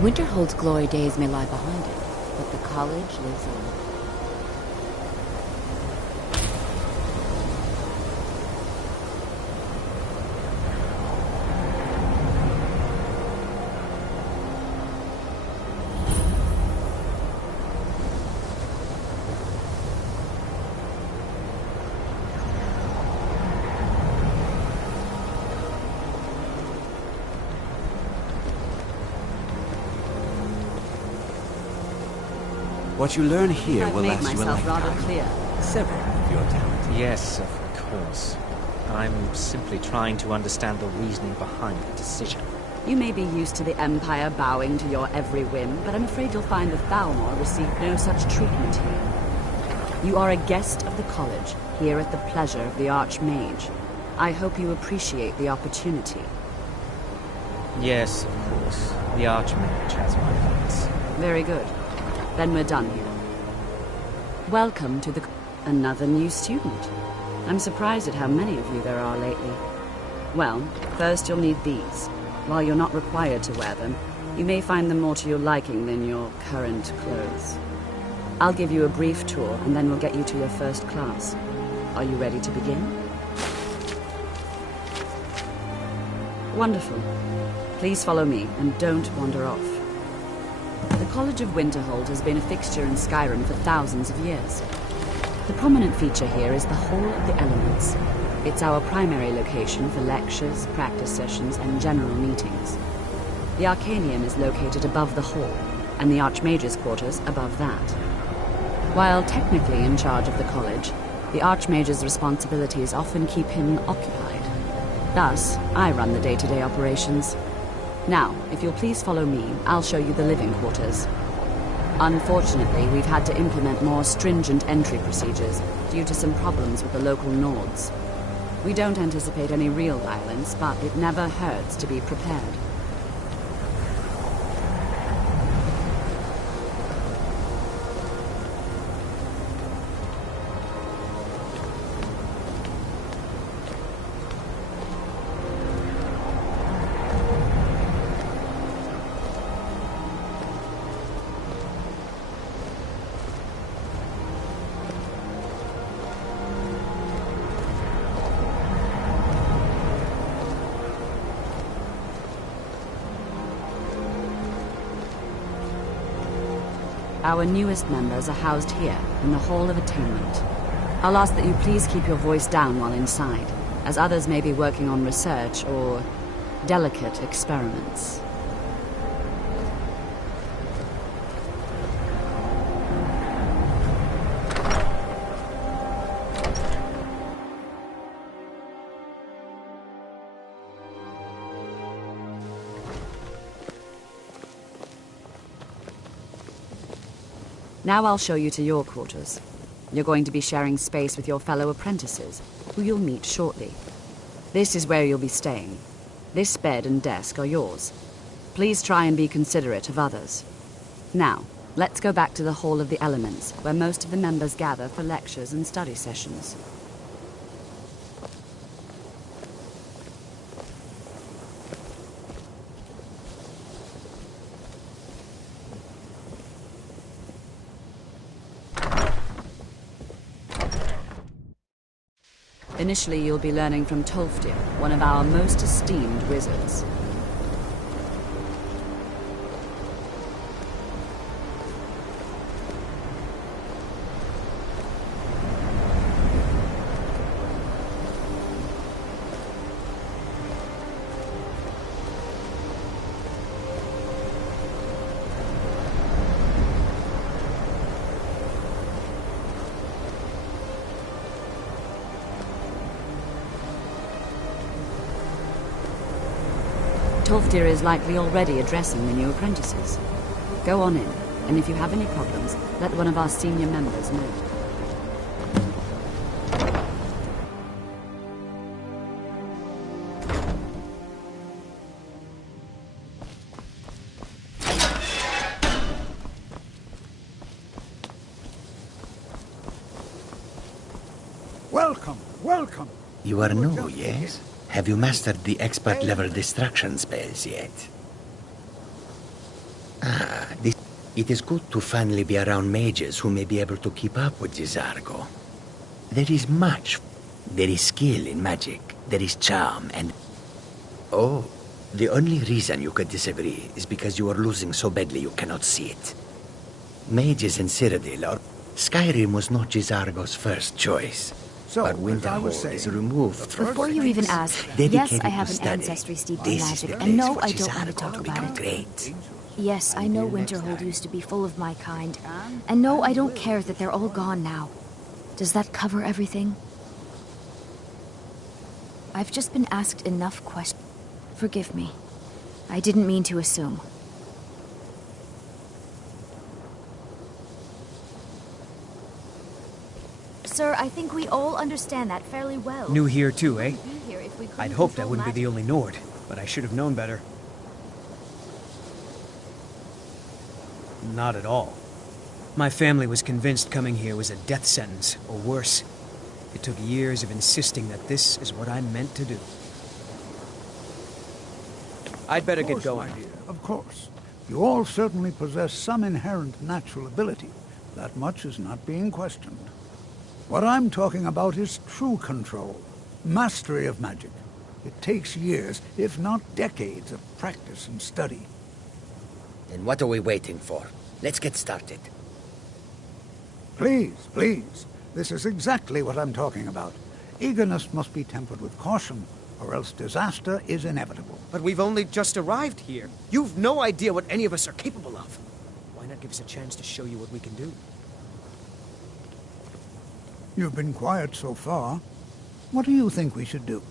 Winterhold's glory days may lie behind it, but the college lives on. What you learn here will last you a myself rather lifetime. clear. Several of your talent. Yes, of course. I'm simply trying to understand the reasoning behind the decision. You may be used to the Empire bowing to your every whim, but I'm afraid you'll find the Thalmor receive no such treatment here. You are a guest of the college, here at the pleasure of the Archmage. I hope you appreciate the opportunity. Yes, of course. The Archmage has my thanks. Very good. Then we're done here. Welcome to another new student. I'm surprised at how many of you there are lately. Well, first you'll need these. While you're not required to wear them, you may find them more to your liking than your current clothes. I'll give you a brief tour, and then we'll get you to your first class. Are you ready to begin? Wonderful. Please follow me, and don't wander off. The College of Winterhold has been a fixture in Skyrim for thousands of years. The prominent feature here is the Hall of the Elements. It's our primary location for lectures, practice sessions, and general meetings. The Arcanium is located above the hall, and the Archmage's quarters above that. While technically in charge of the college, the Archmage's responsibilities often keep him occupied. Thus, I run the day-to-day operations. Now, if you'll please follow me, I'll show you the living quarters. Unfortunately, we've had to implement more stringent entry procedures due to some problems with the local Nords. We don't anticipate any real violence, but it never hurts to be prepared. Our newest members are housed here, in the Hall of Attainment. I'll ask that you please keep your voice down while inside, as others may be working on research or delicate experiments. Now I'll show you to your quarters. You're going to be sharing space with your fellow apprentices, who you'll meet shortly. This is where you'll be staying. This bed and desk are yours. Please try and be considerate of others. Now, let's go back to the Hall of the Elements, where most of the members gather for lectures and study sessions. Initially, you'll be learning from Tolfdir, one of our most esteemed wizards. Tolfdir is likely already addressing the new apprentices. Go on in, and if you have any problems, let one of our senior members know. Welcome, welcome. You are new, yes? Have you mastered the expert-level distraction spells yet? It is good to finally be around mages who may be able to keep up with Gisargo. There is much. There is skill in magic. There is charm and... Oh, the only reason you could disagree is because you are losing so badly you cannot see it. Mages in Cyrodiil or... Skyrim was not Gisargo's first choice. So, but as I Winterhold was saying, is removed from... Before you even ask, yes, dedicated I have to an study. ancestry steeped in This is magic, the and no, place for I don't want to Gisargo talk to about become it. great. Yes, I know Winterhold used to be full of my kind, and no, I don't care that they're all gone now. Does that cover everything? I've just been asked enough questions. Forgive me. I didn't mean to assume. Sir, I think we all understand that fairly well. New here too, eh? Be here if we couldn't I'd hoped I control wouldn't be the only Nord, but I should have known better. Not at all. My family was convinced coming here was a death sentence, or worse. It took years of insisting that this is what I'm meant to do. I'd better get going. My dear, of course. You all certainly possess some inherent natural ability. That much is not being questioned. What I'm talking about is true control, mastery of magic. It takes years, if not decades, of practice and study. Then what are we waiting for? Let's get started. Please, please. This is exactly what I'm talking about. Eagerness must be tempered with caution, or else disaster is inevitable. But we've only just arrived here. You've no idea what any of us are capable of. Why not give us a chance to show you what we can do? You've been quiet so far. What do you think we should do?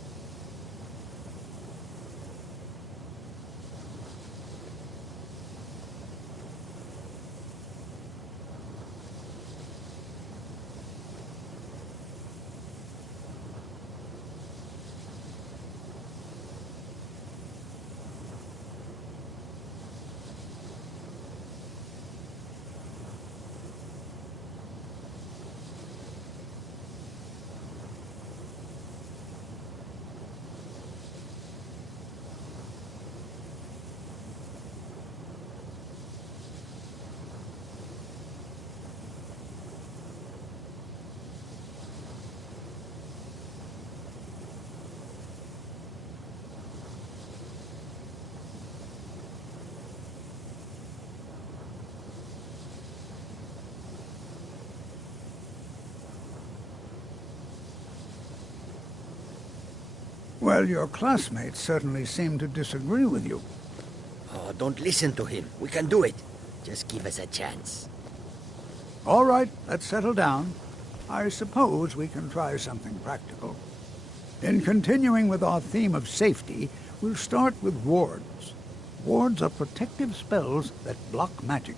Well, your classmates certainly seem to disagree with you. Oh, don't listen to him. We can do it. Just give us a chance. All right, let's settle down. I suppose we can try something practical. In continuing with our theme of safety, we'll start with wards. Wards are protective spells that block magic.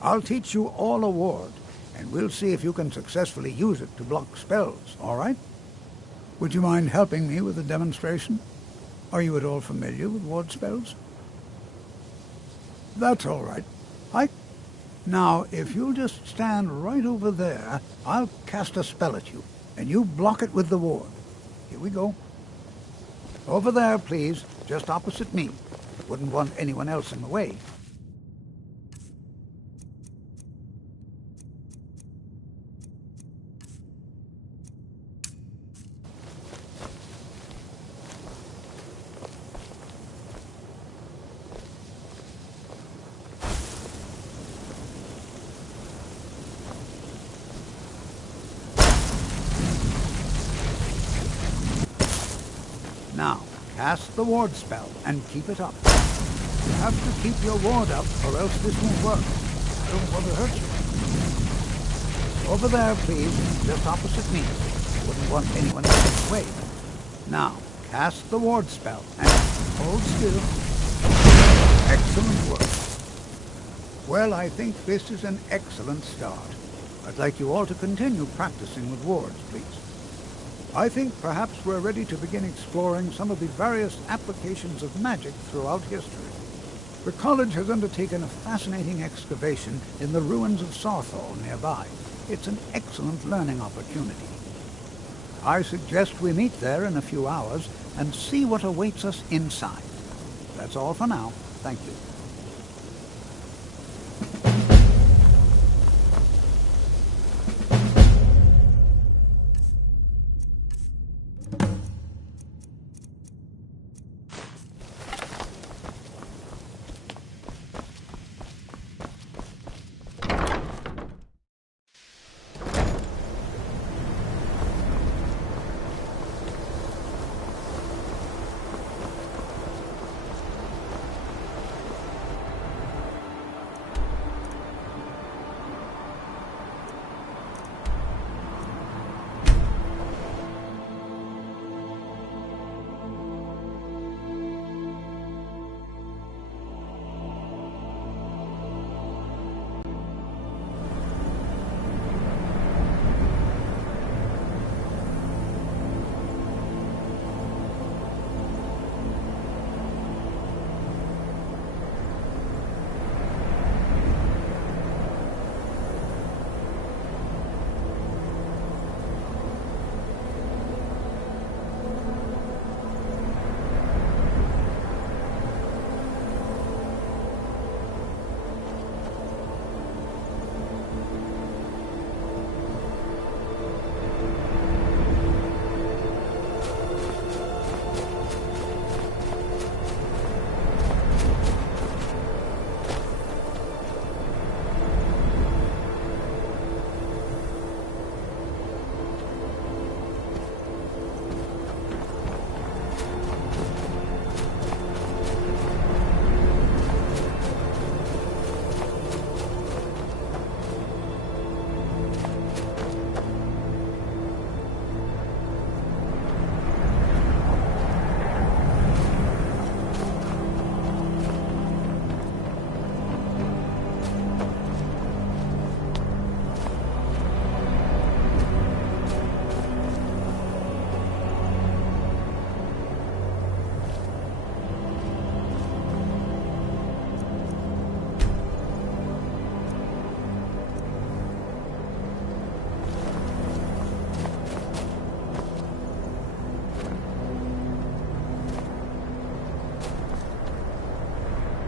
I'll teach you all a ward, and we'll see if you can successfully use it to block spells, all right? Would you mind helping me with a demonstration? Are you at all familiar with ward spells? That's all right. Now, if you'll just stand right over there, I'll cast a spell at you, and you block it with the ward. Here we go. Over there, please, just opposite me. Wouldn't want anyone else in the way. Now, cast the ward spell and keep it up. You have to keep your ward up or else this won't work. I don't want to hurt you. Over there, please, just opposite me. Wouldn't want anyone else in the way. Now, cast the ward spell and hold still. Excellent work. Well, I think this is an excellent start. I'd like you all to continue practicing with wards, please. I think perhaps we're ready to begin exploring some of the various applications of magic throughout history. The college has undertaken a fascinating excavation in the ruins of Sarthal nearby. It's an excellent learning opportunity. I suggest we meet there in a few hours and see what awaits us inside. That's all for now. Thank you.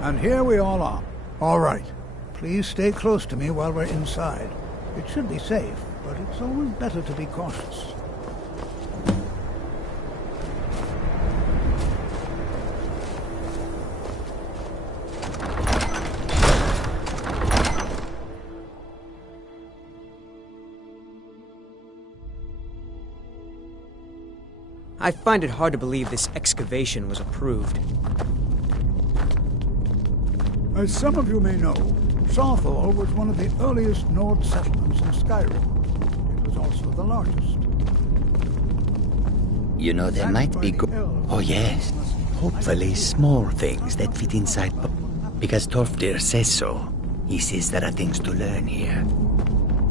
And here we all are. All right. Please stay close to me while we're inside. It should be safe, but it's always better to be cautious. I find it hard to believe this excavation was approved. As some of you may know, Sawthall was one of the earliest Nord settlements in Skyrim. It was also the largest. You know, there might be Oh yes, hopefully small things that fit inside. Because Torfdir says so. He says there are things to learn here.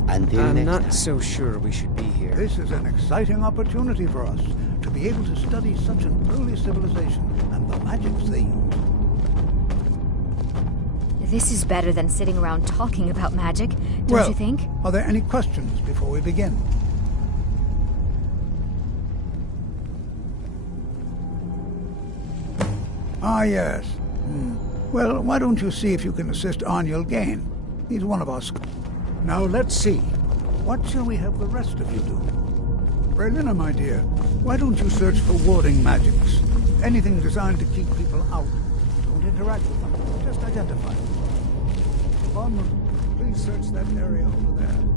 Until I'm next not time. so sure we should be here. This is an exciting opportunity for us to be able to study such an early civilization and the magic theme. This is better than sitting around talking about magic, don't you think? Are there any questions before we begin? Ah, yes. Well, why don't you see if you can assist Arniel Gain? He's one of us. Now, let's see. What shall we have the rest of you do? Raelina, my dear, why don't you search for warding magics? Anything designed to keep people out. Don't interact with them. Just identify them. Barnum, please search that area over there.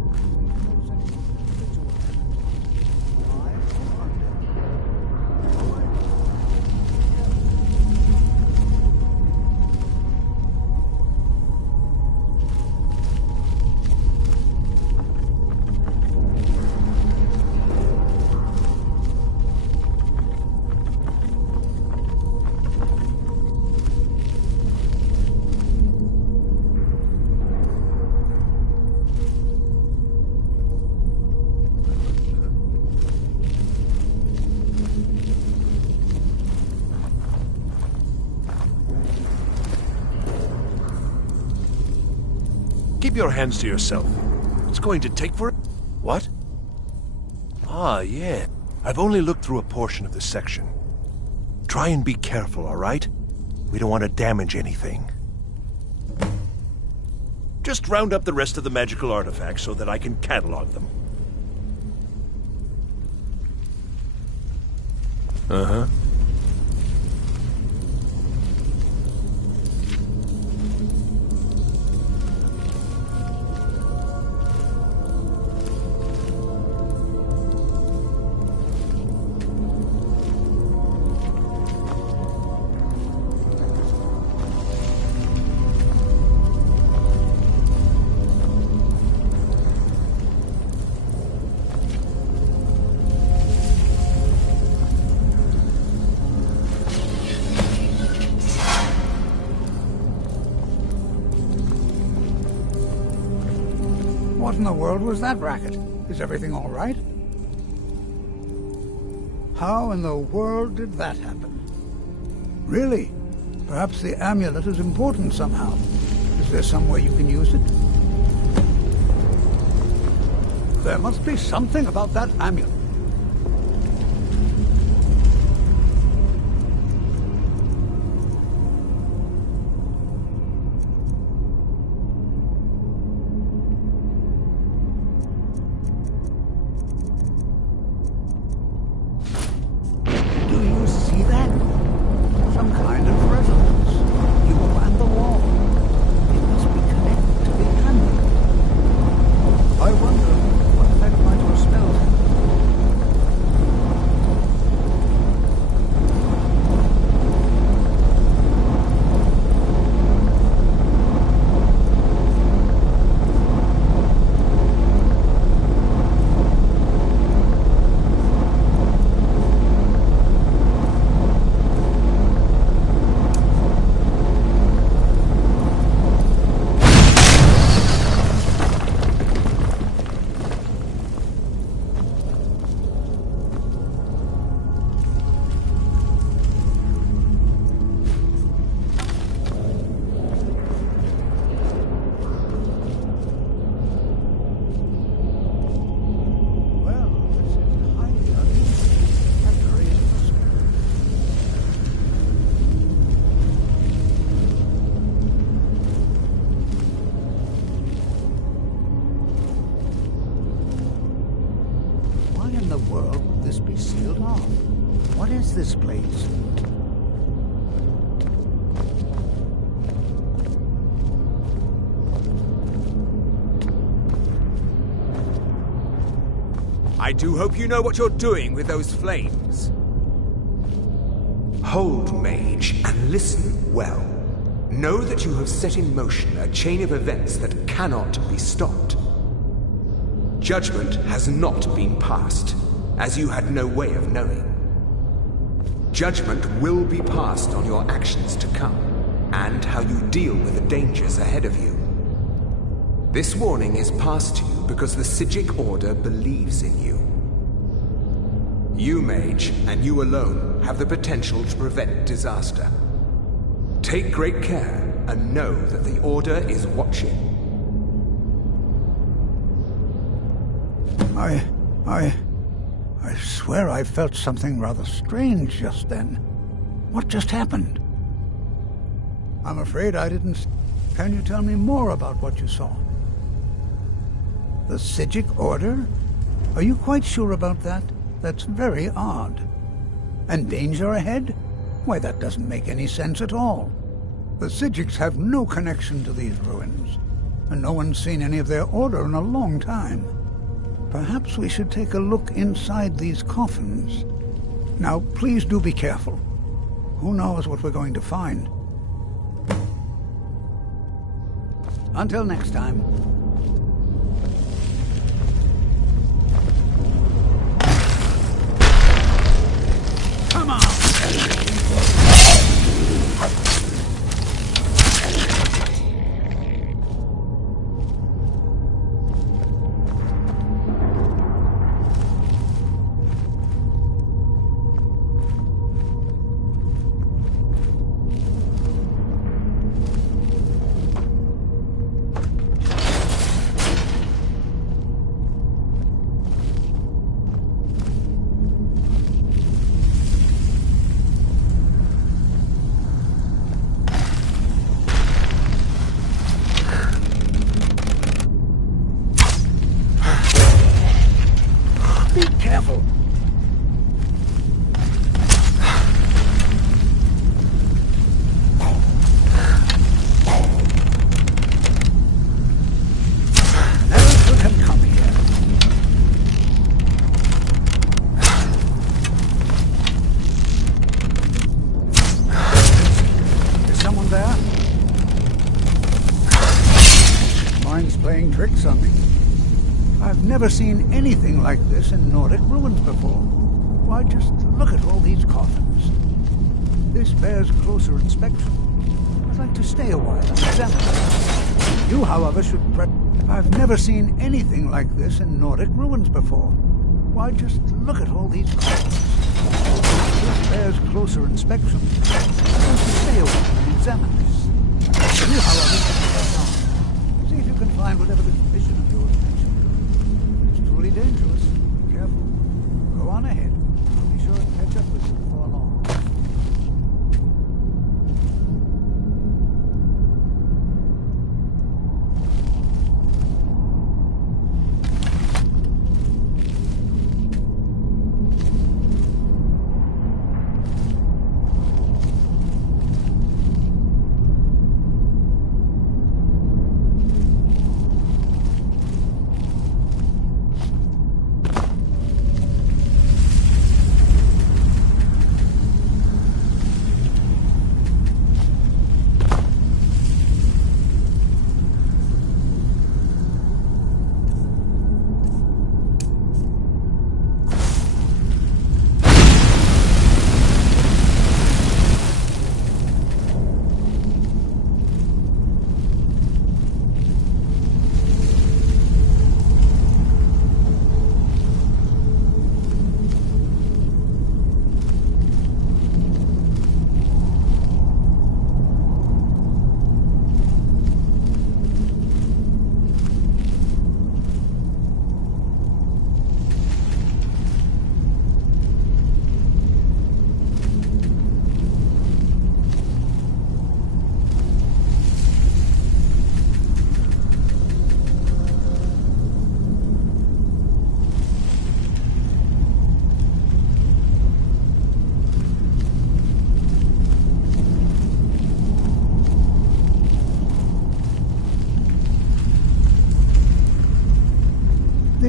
Keep your hands to yourself. It's going to take for... What? Ah, yeah. I've only looked through a portion of the section. Try and be careful, all right? We don't want to damage anything. Just round up the rest of the magical artifacts so that I can catalog them. Uh-huh. What in the world was that racket? Is everything all right? How in the world did that happen? Really? Perhaps the amulet is important somehow. Is there some way you can use it? There must be something about that amulet. this place. I do hope you know what you're doing with those flames. Hold, mage, and listen well. Know that you have set in motion a chain of events that cannot be stopped. Judgment has not been passed, as you had no way of knowing. Judgment will be passed on your actions to come, and how you deal with the dangers ahead of you. This warning is passed to you because the Psijic Order believes in you. You, mage, and you alone, have the potential to prevent disaster. Take great care, and know that the Order is watching. I swear I felt something rather strange just then. What just happened? I'm afraid I didn't... Can you tell me more about what you saw? The Psijic Order? Are you quite sure about that? That's very odd. And danger ahead? Why, that doesn't make any sense at all. The Psijics have no connection to these ruins, and no one's seen any of their order in a long time. Perhaps we should take a look inside these coffins. Now, please do be careful. Who knows what we're going to find? Until next time. Come on! Careful. Never should have come here. Is someone there? Mine's playing tricks on me. I've never seen anything like this in Nordic ruins before. Why, just look at all these coffins. This bears closer inspection. I'd like to stay a while and examine it. You, however, should I've never seen anything like this in Nordic ruins before. Why, just look at all these coffins. This bears closer inspection. I'd like to stay a while and examine this. You, however, should press on. See if you can find whatever this vision of yours makes you. It's truly dangerous. Be careful. Go on ahead. I'll be sure to catch up with you before long.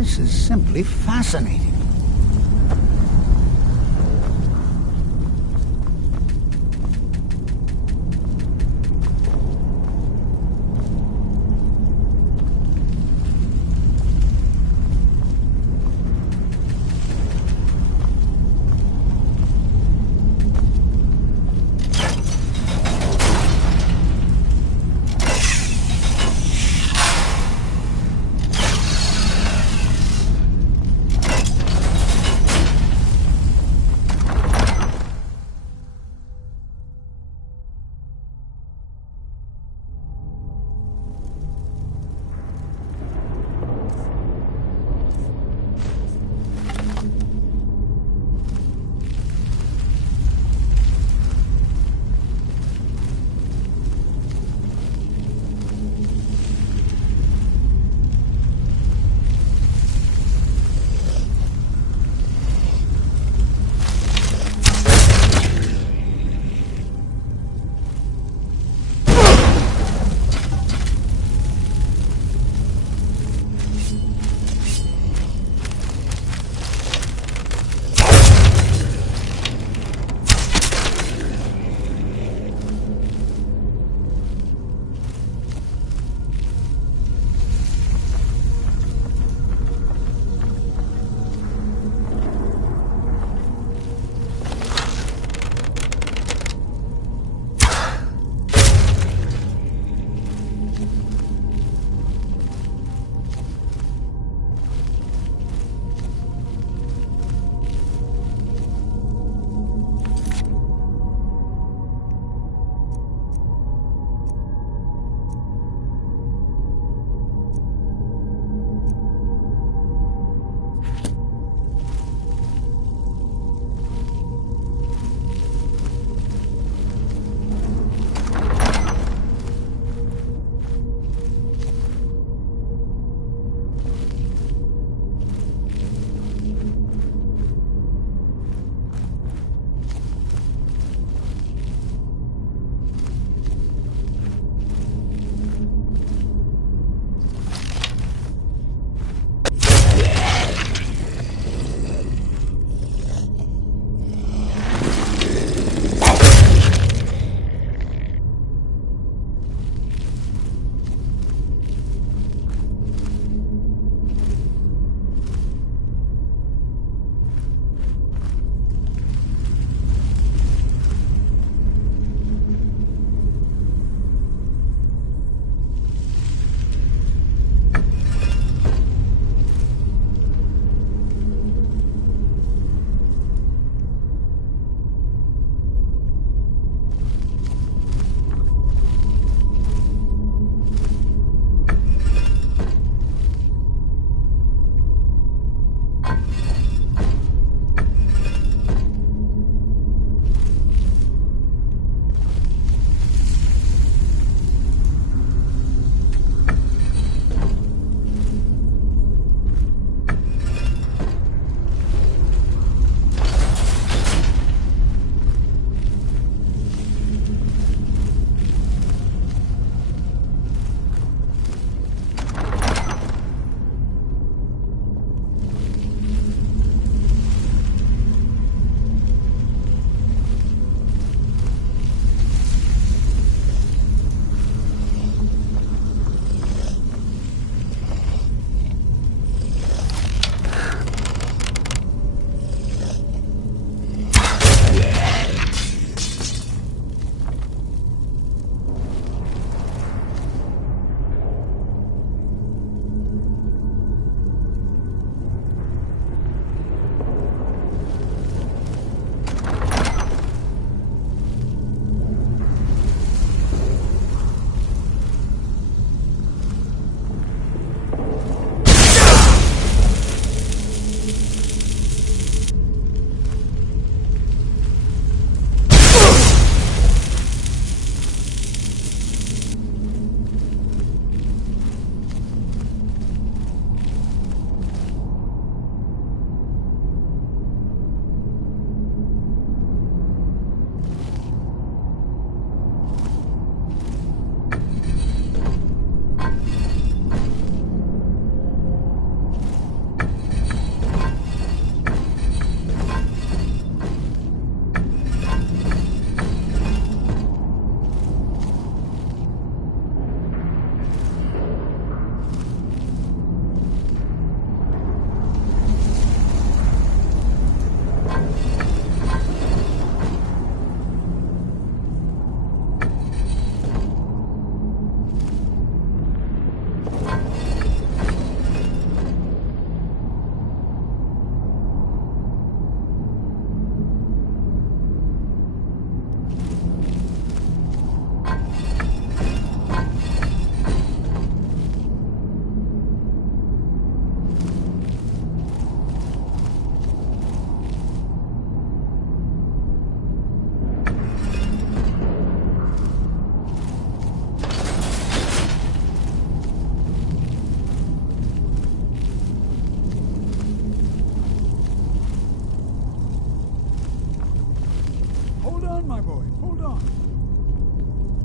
This is simply fascinating.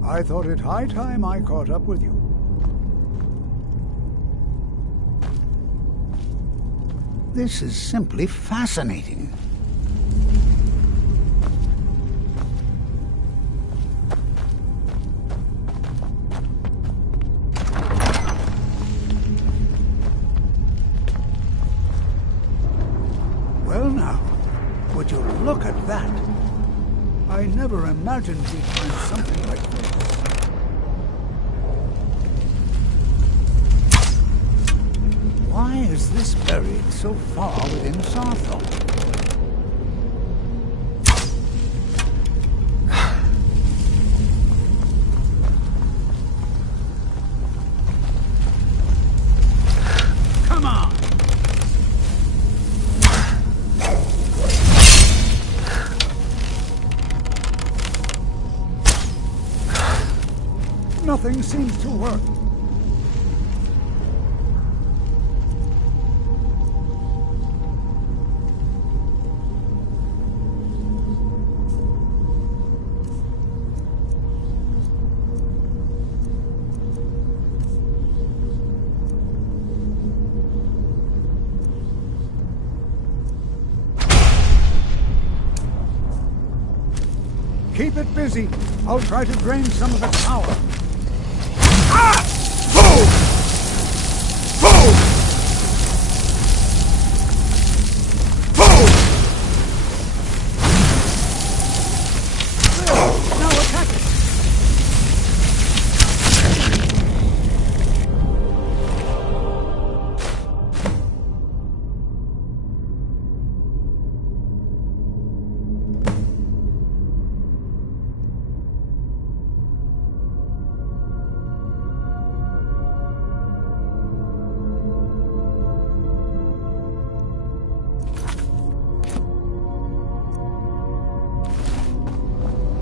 I thought it high time I caught up with you. This is simply fascinating. Well now, would you look at that? I never imagined we'd find something like this. Why is this buried so far within Sarthorn? Come on! Nothing seems to work. Keep it busy. I'll try to drain some of its power.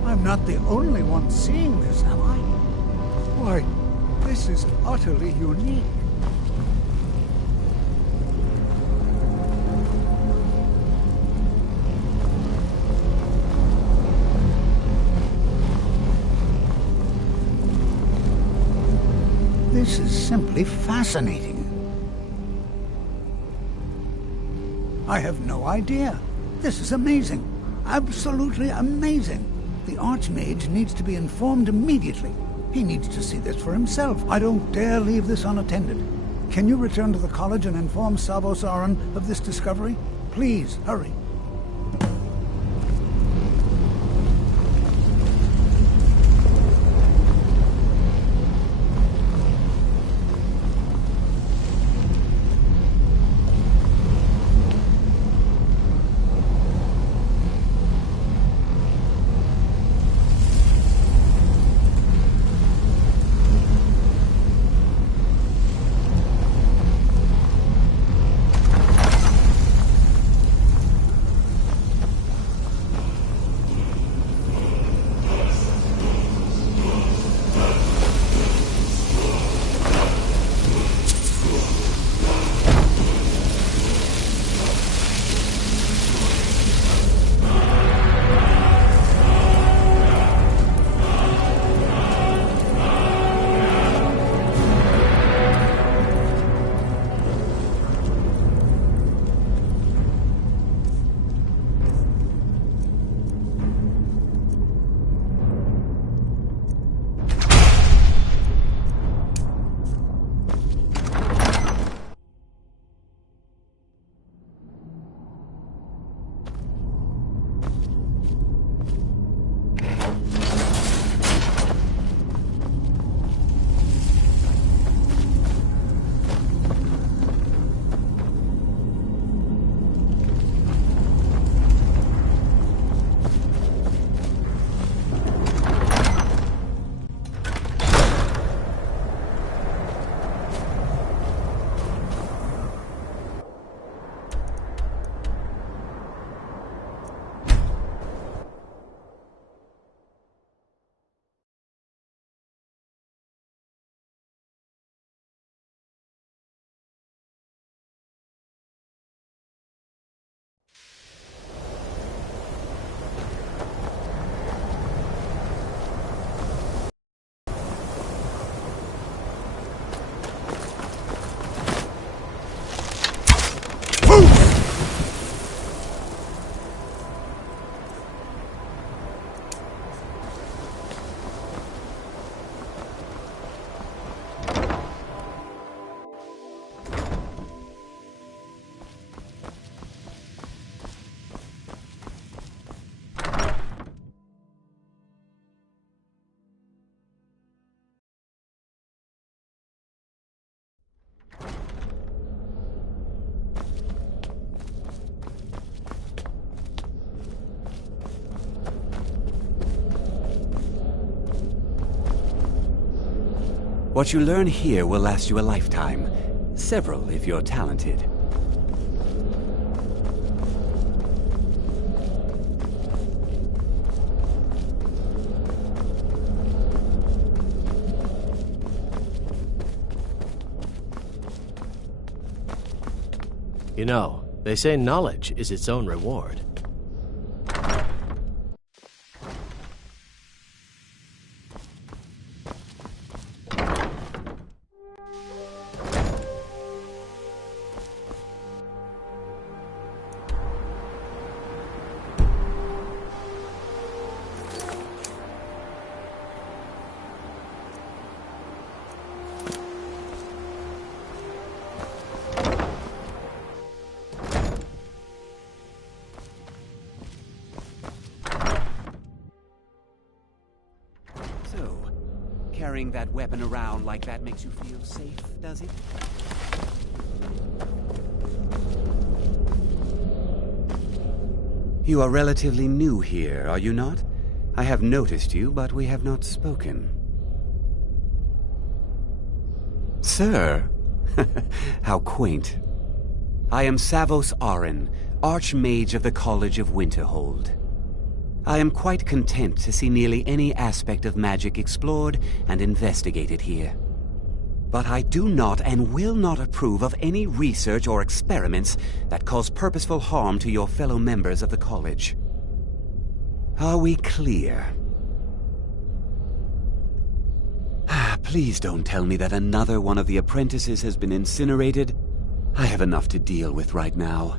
I'm not the only one seeing this, am I? Why, this is utterly unique. This is simply fascinating. I have no idea. This is amazing. Absolutely amazing. The Archmage needs to be informed immediately. He needs to see this for himself. I don't dare leave this unattended. Can you return to the college and inform Savos Aran of this discovery? Please, hurry. What you learn here will last you a lifetime. Several, if you're talented. You know, they say knowledge is its own reward. Carrying that weapon around like that makes you feel safe, does it? You are relatively new here, are you not? I have noticed you, but we have not spoken. Sir? How quaint. I am Savos Arin, Archmage of the College of Winterhold. I am quite content to see nearly any aspect of magic explored and investigated here. But I do not and will not approve of any research or experiments that cause purposeful harm to your fellow members of the college. Are we clear? Please don't tell me that another one of the apprentices has been incinerated. I have enough to deal with right now.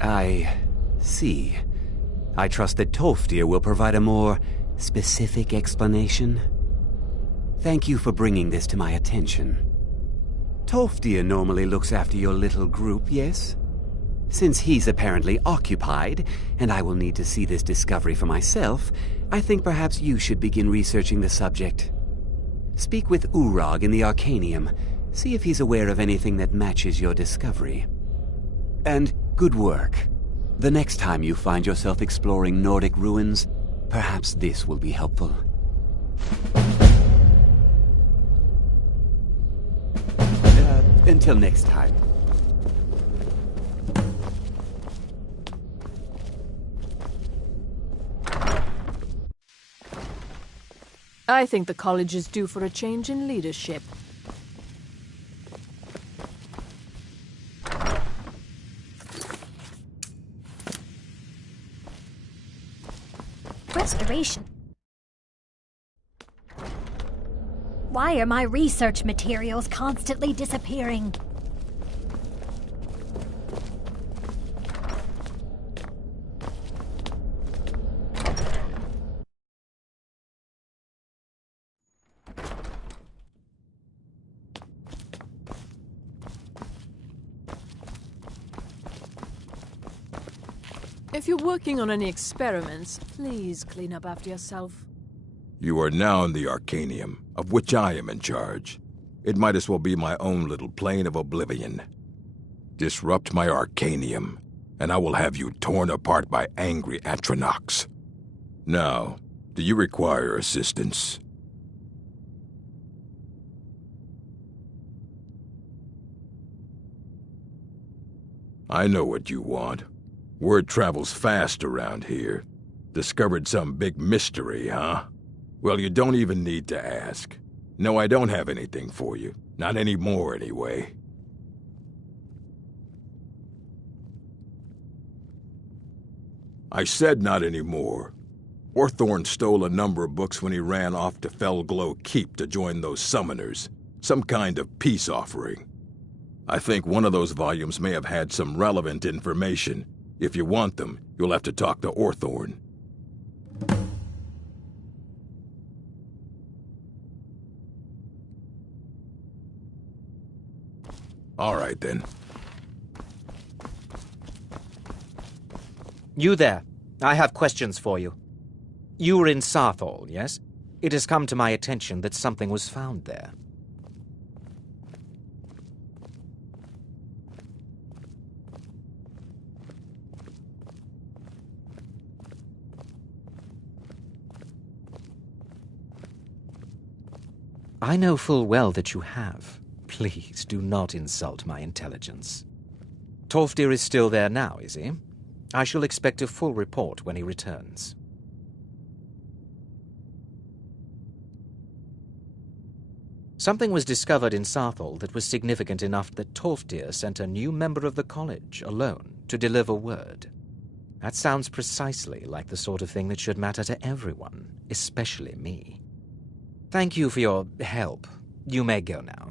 I see. I trust that Tolfdir will provide a more specific explanation. Thank you for bringing this to my attention. Tolfdir normally looks after your little group, yes? Since he's apparently occupied, and I will need to see this discovery for myself, I think perhaps you should begin researching the subject. Speak with Urag in the Arcanium. See if he's aware of anything that matches your discovery. And good work. The next time you find yourself exploring Nordic ruins, perhaps this will be helpful. Until next time. I think the college is due for a change in leadership. Restoration. Why are my research materials constantly disappearing? If you're working on any experiments, please clean up after yourself. You are now in the Arcanium, of which I am in charge. It might as well be my own little plane of oblivion. Disrupt my Arcanium, and I will have you torn apart by angry Atronachs. Now, do you require assistance? I know what you want. Word travels fast around here. Discovered some big mystery, huh? Well, you don't even need to ask. No, I don't have anything for you. Not anymore, anyway. I said not anymore. Orthorn stole a number of books when he ran off to Felglow Keep to join those summoners. Some kind of peace offering. I think one of those volumes may have had some relevant information. If you want them, you'll have to talk to Orthorn. All right, then. You there. I have questions for you. You were in Sarthol, yes? It has come to my attention that something was found there. I know full well that you have. Please do not insult my intelligence. Tolfdir is still there now, is he? I shall expect a full report when he returns. Something was discovered in Sarthal that was significant enough that Tolfdir sent a new member of the college, alone, to deliver word. That sounds precisely like the sort of thing that should matter to everyone, especially me. Thank you for your help. You may go now.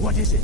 What is it?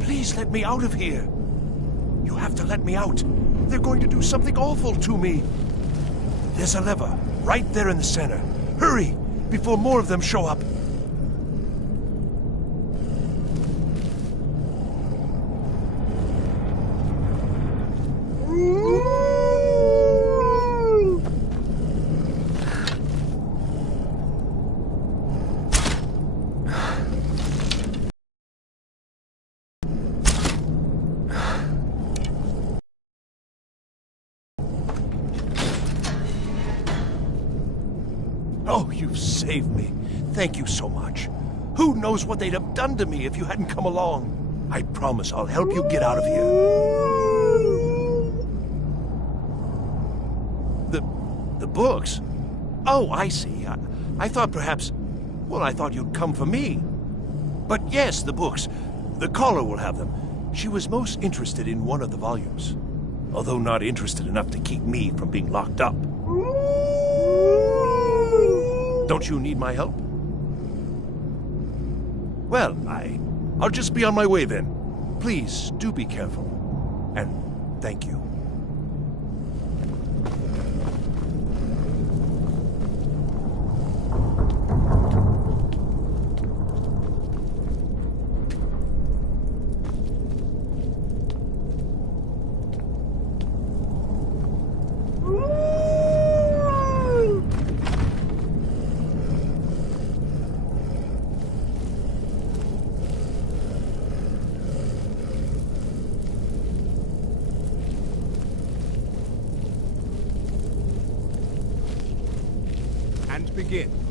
Please let me out of here. You have to let me out. They're going to do something awful to me. There's a lever right there in the center. Hurry, before more of them show up. Oh, you've saved me. Thank you so much. Who knows what they'd have done to me if you hadn't come along. I promise I'll help you get out of here. The books? Oh, I see. I thought perhaps... Well, I thought you'd come for me. But yes, the books. The caller will have them. She was most interested in one of the volumes. although not interested enough to keep me from being locked up. Don't you need my help? Well, I'll just be on my way then. Please, do be careful. And thank you. And begin.